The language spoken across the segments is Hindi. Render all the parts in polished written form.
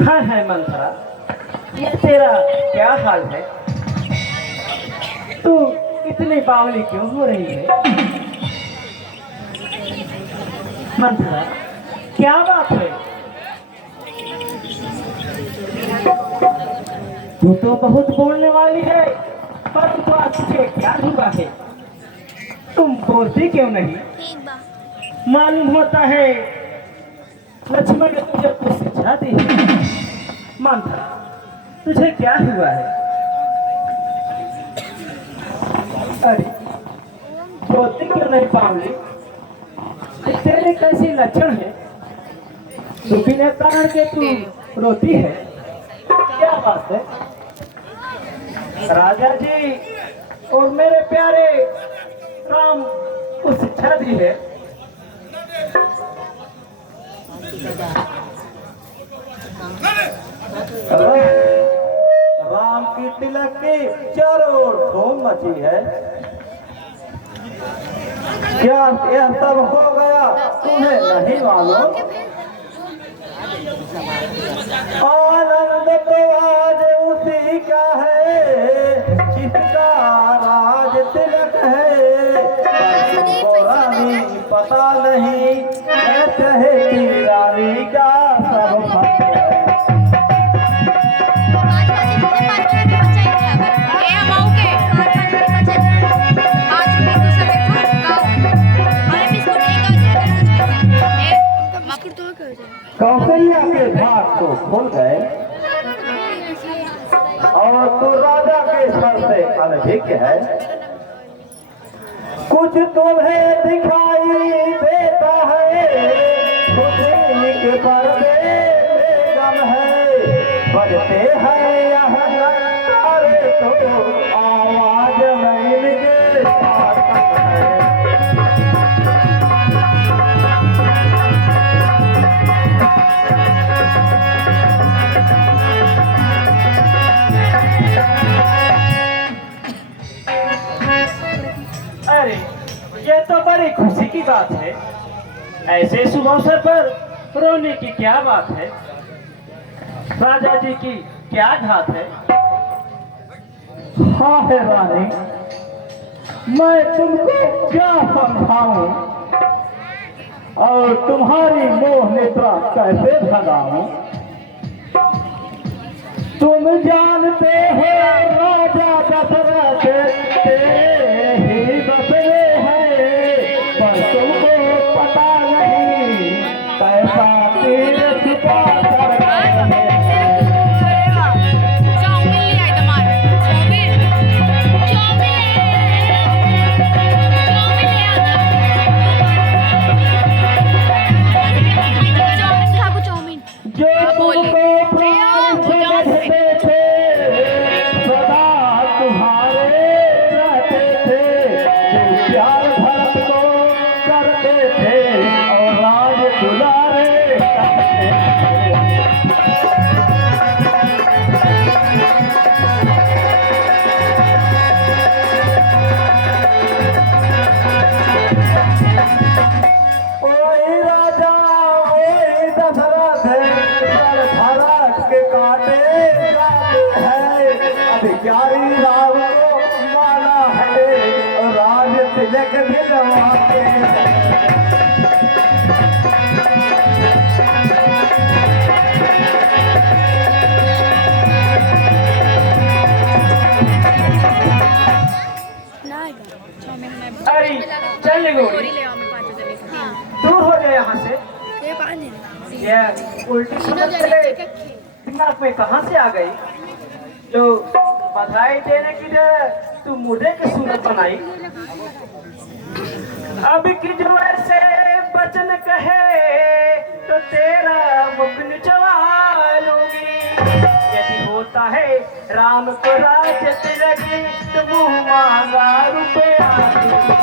हाँ है मंथरा, ये तेरा क्या हाल है? तू इतनी बावली क्यों हो रही है? मंथरा, क्या बात है? तू तो बहुत बोलने वाली है, पर तो आज तुझे क्या हुआ है? तुम बोलती क्यों नहीं? मालूम होता है लक्ष्मण ने तुझे कुछ शिक्षा दी है। मंथरा, तुझे क्या हुआ है? अरे बोलती क्यों नहीं बावली? तेरे कैसी लक्षण है? तू बिना कारण के तू रोती है, क्या बात है? राजा जी और मेरे प्यारे राम को शिक्षा दी है। राम की तिलक की चारों ओर धूम मची है। क्या यह सब हो गया तुम्हें नहीं मालूम? आनंद तो आज उसी का है जिसका राज तिलक है। तुमको रानी पता नहीं मैं चहेती रानी का सब भक्त है। कौशल्या के भाग तो खुल गए और तू राजा के सर से अनभिज्ञ है। कुछ तुम्हें दिखाई देता है, खुशी के पर्दे में गम है। बजते हैं यह नगारे तो आवाज में इनके सार्थक है। अरे ये तो बड़ी खुशी की बात है। ऐसे शुभ अवसर पर रोने की क्या बात है? राजा जी की क्या घात है? हाँ है रानी, मैं तुमको क्या समझाऊं और तुम्हारी मोह निद्रा कैसे भगाऊं? तुम जानते हो राजा दशरथ तेरे ही बसरे हैं, पर तुमको पता नहीं कैसा तीर छुपा कर गए हैं। जो तुमको प्राण समझते थे सदा तुम्हारे रहते थे। जो प्यार भरत को करते थे और राज दुलारे करते थे। वही राजा वही दशरथ भरत के काटे जाते हैं। अधिकारी राम को माना है और राज तिलक दिलवाते हैं। अरे चल गोरी, दूर हो जाए यहाँ से। ये उल्टी सुनत चले दिमाग में कहाँ से आ गई? जो बधाई देने की जगह तू मुझे की सूरत बनाई। अब की जो ऐसे बचन कहे तो तेरा मुख निचवा लूंगी। यदि होता है राम को राज तिलक तो मुँह मांगा रुपया दूंगी।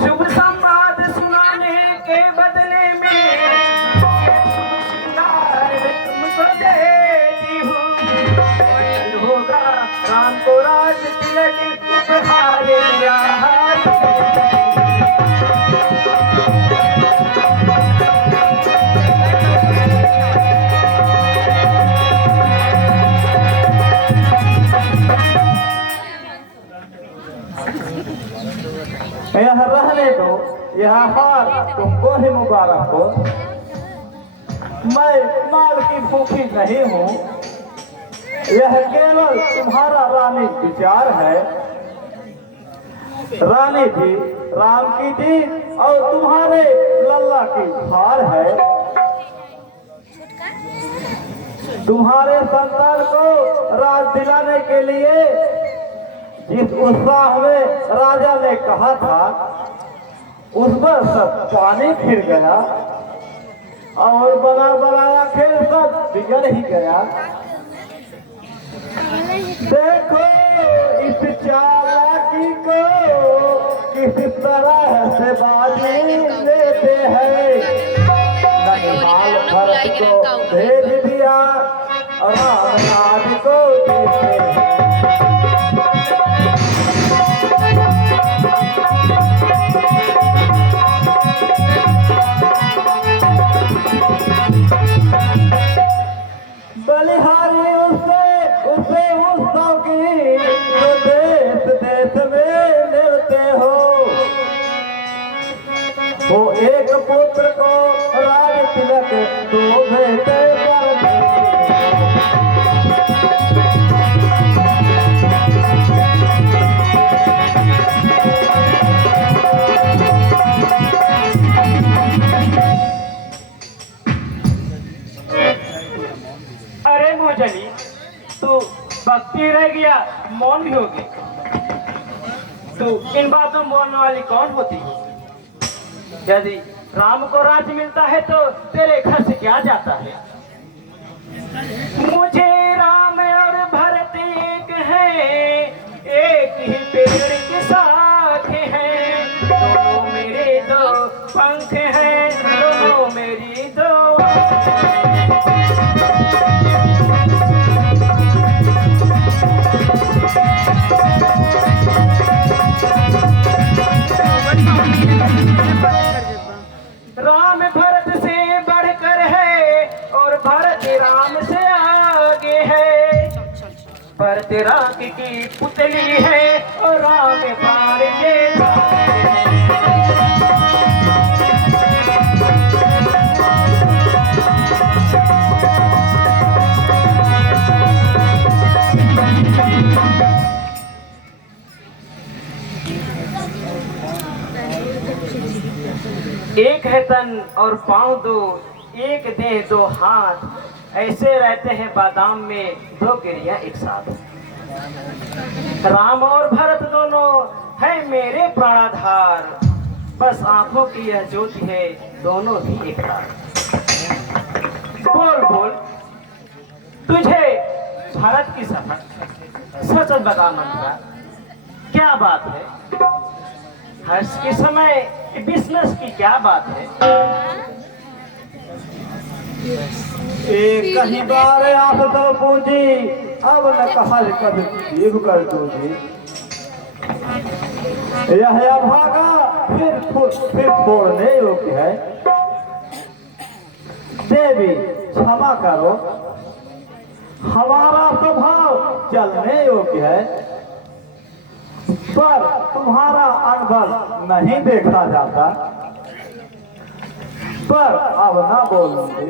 शुभ संवाद सुनाने के बदले में शुभ श्रृंगार तुमको देती हूँ। होगा यह रहने दो, यह हार तुमको ही मुबारक हो। मैं माल की भूखी नहीं हूँ, यह केवल तुम्हारा रानी विचार है। रानी जी राम की जीत और तुम्हारे लल्ला की हार है। तुम्हारे संतान को राज दिलाने के लिए जिस उत्साह में राजा ने कहा था, उसमें सब पानी फिर गया और बना बनाया खेल सब बिगड़ ही गया। देखो इस चालाकी को किस तरह से बाजी लेते हैं। ननिहाल भरत को भेज दिया और राम को देते हैं। बलिहारी उसे उत्सव की जो देश देश में लेते हो। वो एक पुत्र को राज तिलक दो बेटे पर अरे मोजनी, तू भक्ति रह गया, मौन भी होगी। तू इन बातों में बोलने वाली कौन होती है? यदि राम को राज मिलता है तो तेरे घर से क्या जाता है? मुझे राम और भरत एक है, एक ही पेड़ के साथ हैं। दोनों मेरे दो पंख हैं, दोनों मेरी दो। राम भरत से बढ़कर है और भरत राम से आगे है। भरत राम की पुतली है और राम पार के एक है तन और पांव दो, एक देह दो हाथ, ऐसे रहते हैं बादाम में दो गिरियां एक साथ। राम और भरत दोनों है मेरे प्राणाधार, बस आंखों की यह ज्योति है दोनों ही एक तार। बोल बोल तुझे भारत की सफर सच बता मंत्रा, क्या बात है? हर्ष के समय बिजनेस की क्या बात है? एक कहीं बार आप तो पूजी, अब न कहा कभी जीव कर दूंगी। यह भागा फिर छोड़ने योग्य है। देवी क्षमा करो, हमारा स्वभाव चलने योग्य है, पर तुम्हारा अनुभव नहीं देखा जाता। पर अब ना बोलूंगी।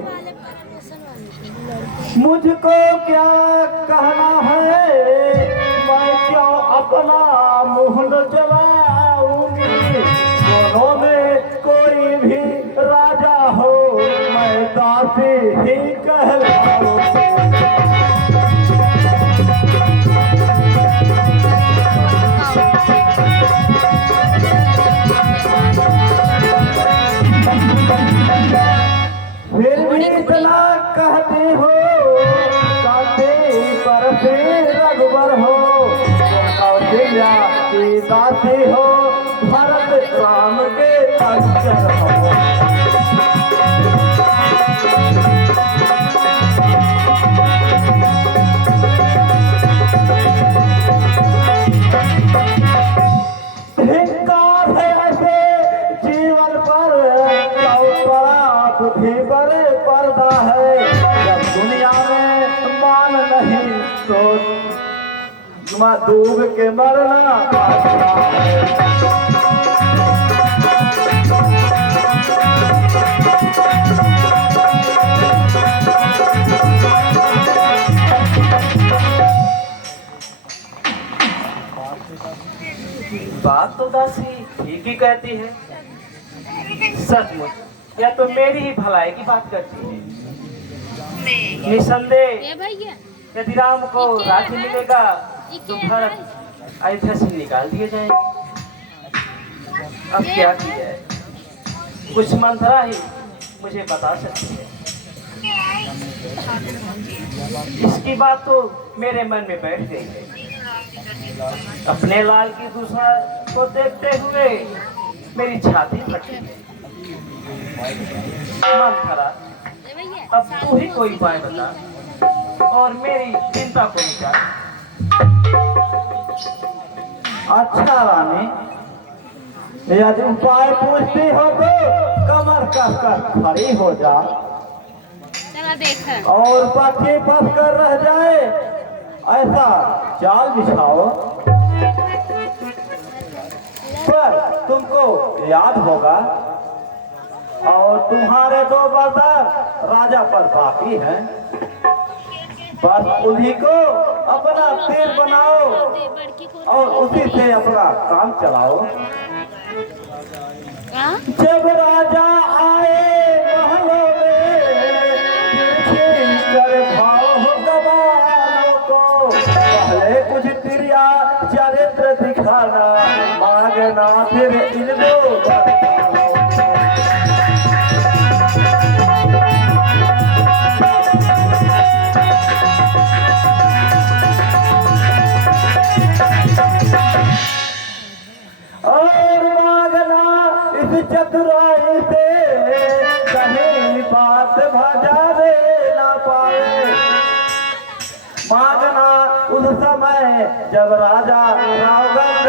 मुझको क्या कहना है, मैं क्यों अपना मुंह जलाऊंगी। दोनों में कोई भी राजा हो, मैं दासी ही कहलाऊंगी। फिर भी इतना कहते हो, कहते पर फिर रघुबर हो, कौशल्या की दासी हो, भरत राम के अंचल हो। धिक्कार है ऐसे जीवन पर, बुद्धि पर पर्दा है। जब दुनिया में मान नहीं तो डूब के मरना पड़ता है। दासी ठीक ही कहती है। सचमुच यह तो मेरी ही भलाई की बात करती है। निसंदेह यदि राम को राज्य मिलेगा तो भरत अयोध्या से निकाल दिए जाएंगे। अब क्या किया जाए? कुछ मंत्रा ही मुझे बता सकती है। इसकी बात तो मेरे मन में बैठ गई है। अपने लाल की दूसरा को देखते हुए मेरी छाती फटी है। मंथरा, अब तू ही कोई उपाय बता और मेरी चिंता को मिटा। अच्छा रानी, यदि उपाय पूछती हो तो कमर कस कर खड़ी हो जा और पक्षी फंस कर रह जाए ऐसा जाल बिछाओ। पर तुमको याद होगा और तुम्हारे 2 वरदान राजा पर बाकी हैं। बस उन्हीं को अपना तीर बनाओ और उसी से अपना काम चलाओ। जब राजा आए महलों में छीन कर भाव गवानों को, पहले कुछ क्रिया चरित्र दिखाना, मांगना फिर इन 2 वरदानों को। और मांगना इस चतुराई से कहीं बात भजावे ना पाए। मांगना उस समय जब राजा रावगंध